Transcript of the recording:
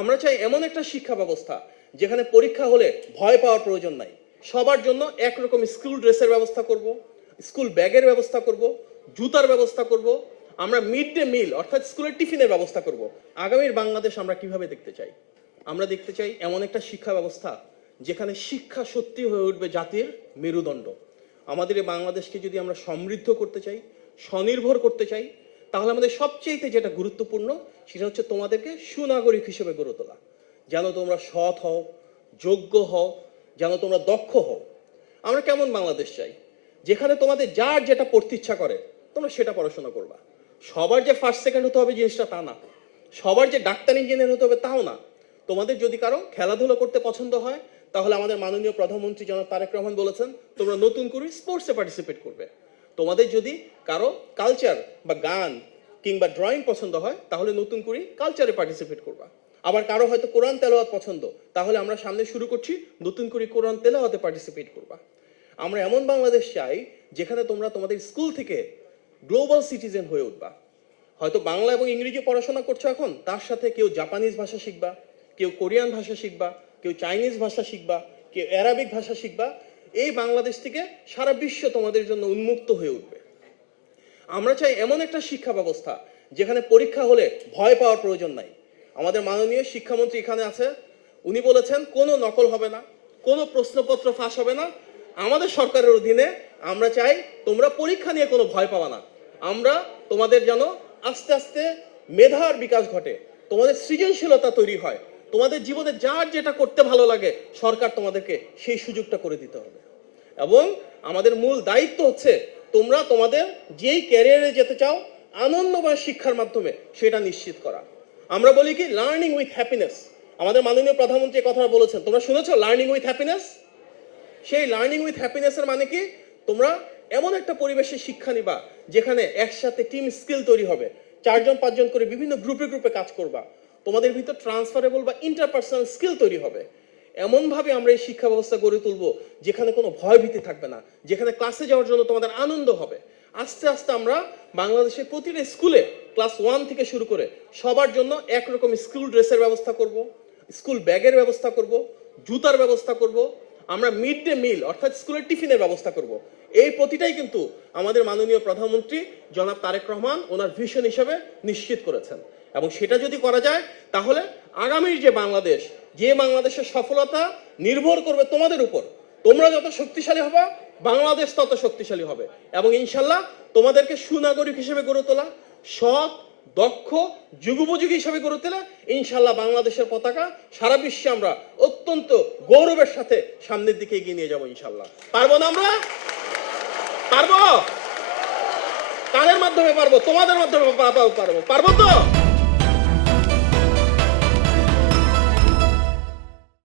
আমরা চাই এমন একটা শিক্ষা ব্যবস্থা যেখানে পরীক্ষা হলে ভয় পাওয়ার প্রয়োজন নাই। সবার জন্য একরকম স্কুল ড্রেসের ব্যবস্থা করব, স্কুল ব্যাগের ব্যবস্থা করব, জুতার ব্যবস্থা করব, আমরা মিড ডে মিল অর্থাৎ স্কুলের টিফিনের ব্যবস্থা করব। আগামীর বাংলাদেশ আমরা কিভাবে দেখতে চাই? আমরা দেখতে চাই এমন একটা শিক্ষা ব্যবস্থা যেখানে শিক্ষা সত্যি হয়ে উঠবে জাতির মেরুদণ্ড। আমাদের এই বাংলাদেশকে যদি আমরা সমৃদ্ধ করতে চাই, স্বনির্ভর করতে চাই, তাহলে আমাদের সবচেয়ে যেটা গুরুত্বপূর্ণ সেটা হচ্ছে তোমাদেরকে সুনাগরিক হিসেবে গড়ে তোলা। যেন তোমরা সৎ হও, যোগ্য হও, যেন তোমরা দক্ষ হও। আমরা কেমন বাংলাদেশ চাই? যেখানে তোমাদের যার যেটা পড়তে ইচ্ছা করে তোমরা সেটা পড়াশোনা করবা। সবার যে ফার্স্ট সেকেন্ড হতে হবে জিনিসটা তা না, সবার যে ডাক্তার ইঞ্জিনিয়ার হতে হবে তাও না। তোমাদের যদি কারো খেলাধুলা করতে পছন্দ হয় তাহলে আমাদের মাননীয় প্রধানমন্ত্রী জনাব তারেক রহমান বলেছেন তোমরা নতুন করে স্পোর্টসে পার্টিসিপেট করবে। তোমাদের যদি কারো কালচার বা গান কিংবা ড্রয়িং পছন্দ হয় তাহলে নতুন করে কালচারে পার্টিসিপেট করবা। আবার কারো হয়তো কোরআন তেলাওয়াত পছন্দ, তাহলে আমরা সামনে শুরু করছি নতুন করে কোরআন তেলাওয়াতে পার্টিসিপেট করবা। আমরা এমন বাংলাদেশ চাই যেখানে তোমরা তোমাদের স্কুল থেকে গ্লোবাল সিটিজেন হয়ে উঠবা। হয়তো বাংলা এবং ইংরেজি পড়াশোনা করছো এখন, তার সাথে কেউ জাপানিজ ভাষা শিখবা, কেউ কোরিয়ান ভাষা শিখবা, কেউ চাইনিজ ভাষা শিখবা, কেউ অ্যারাবিক ভাষা শিখবা। এই বাংলাদেশ থেকে সারা বিশ্ব তোমাদের জন্য উন্মুক্ত হয়ে উঠবে। আমরা চাই এমন একটা শিক্ষা ব্যবস্থা যেখানে পরীক্ষা হলে ভয় পাওয়ার প্রয়োজন নাই। আমাদের মাননীয় শিক্ষামন্ত্রী এখানে আছে, উনি বলেছেন কোনো নকল হবে না, কোনো প্রশ্নপত্র ফাঁস হবে না। আমাদের সরকারের অধীনে আমরা চাই তোমরা পরীক্ষা নিয়ে কোনো ভয় পাবা না। আমরা তোমাদের যেন আস্তে আস্তে মেধার বিকাশ ঘটে, তোমাদের সৃজনশীলতা তৈরি হয়, তোমাদের জীবনে যার যেটা করতে ভালো লাগে সরকার তোমাদেরকে সেই সুযোগটা করে দিতে হবে। এবং আমাদের মূল দায়িত্ব হচ্ছে তোমরা তোমাদের যেই ক্যারিয়ারে যেতে চাও আনন্দময় শিক্ষার মাধ্যমে সেটা নিশ্চিত করা। আমরা বলি কি লার্নিং উইথ হ্যাপিনেস। আমাদের মাননীয় প্রধানমন্ত্রী কথা বলেছেন, তোমরা শুনেছো লার্নিং উইথ হ্যাপিনেস। সেই লার্নিং উইথ হ্যাপিনেসের মানে কি? তোমরা এমন একটা পরিবেশে শিক্ষা নিবা যেখানে একসাথে টিম স্কিল তৈরি হবে, 4-5 করে বিভিন্ন গ্রুপে গ্রুপে কাজ করবা, তোমাদের ভিতর ট্রান্সফারেবল বা ইন্টারপার্সোনাল স্কিল তৈরি হবে। এমনভাবে আমরা এই শিক্ষা ব্যবস্থা গড়ে তুলবো যেখানে কোনো ভয় ভীতি থাকবে না, যেখানে ক্লাসে যাওয়ার জন্য তোমাদের আনন্দ হবে। আস্তে আস্তে আমরা বাংলাদেশের প্রতিটা স্কুলে ক্লাস 1 থেকে শুরু করে সবার জন্য একরকম স্কুল ড্রেসের ব্যবস্থা করব, স্কুল ব্যাগের ব্যবস্থা করব, জুতার ব্যবস্থা করব, আমরা মিড ডে মিল অর্থাৎ স্কুলের টিফিনের ব্যবস্থা করব। এই প্রতিটাই কিন্তু আমাদের মাননীয় প্রধানমন্ত্রী জনাব তারেক রহমান ওনার ভিশন হিসেবে নিশ্চিত করেছেন। এবং সেটা যদি করা যায় তাহলে আগামীর যে বাংলাদেশ, যে বাংলাদেশের সফলতা নির্ভর করবে তোমাদের উপর। তোমরা যত শক্তিশালী হবে বাংলাদেশ তত শক্তিশালী হবে। এবং ইনশাল্লাহ তোমাদেরকে সুনাগরিক হিসেবে গড়ে তোলা, সৎ দক্ষ যুগোপযোগী হিসেবে গড়ে তোলা, ইনশাল্লাহ বাংলাদেশের পতাকা সারা বিশ্বে আমরা অত্যন্ত গৌরবের সাথে সামনের দিকে এগিয়ে নিয়ে যাবো ইনশাল্লাহ। পারবো না? আমরা পারবো। কাদের মাধ্যমে পারবো? তোমাদের মাধ্যমে পারবো। পারবো তো?